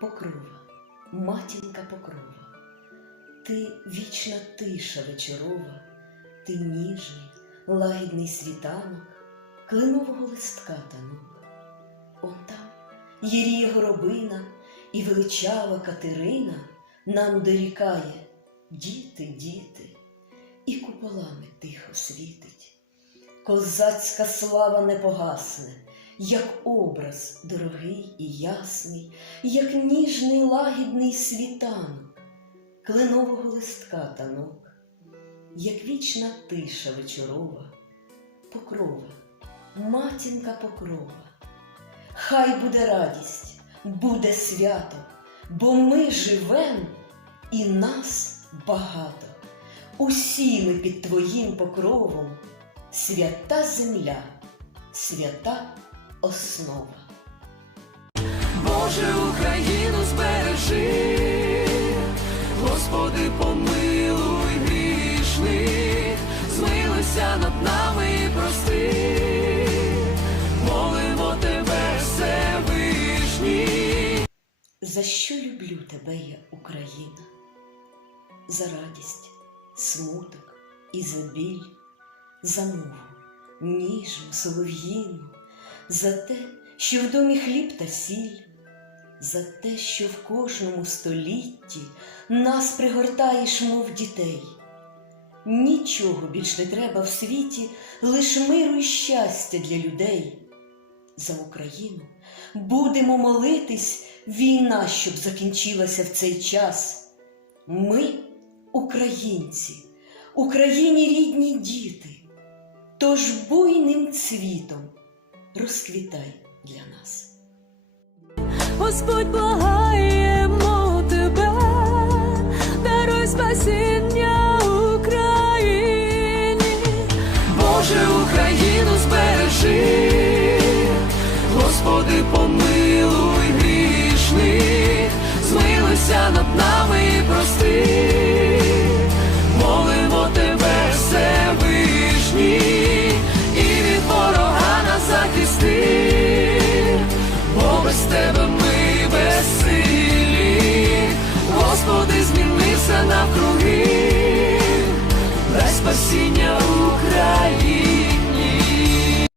Покрова, матінка покрова, ти вічна тиша вечорова, ти ніжний, лагідний світанок, клинового листка танок. Он там єріє горобина і величава Катерина нам дорікає діти, діти, і куполами тихо світить. Козацька слава не погасне, як образ дорогий і ясний, як ніжний лагідний світанок, кленового листка танок, як вічна тиша вечорова, покрова, матінка покрова. Хай буде радість, буде свято, бо ми живем і нас багато. Усі ми під твоїм покровом, свята земля, свята основа. Боже, Україну збережи, Господи, помилуй грішних, змилуйся над нами і прости, молимо тебе, Всевишній. За що люблю тебе, я, Україна? За радість, смуток і за біль, за мову, ніжну, солов'їну, за те, що в домі хліб та сіль, за те, що в кожному столітті нас пригортаєш, мов дітей. Нічого більш не треба в світі, лиш миру і щастя для людей. За Україну будемо молитись, війна, щоб закінчилася в цей час. Ми, українці, Україні рідні діти, тож буйним цвітом розквітай для нас. Господь благаємо тебе, даруй спасіння Україні, Боже Україну збережи, Господи помилуй. тісни, бо без тебе ми безсилі, Господи, змінився на.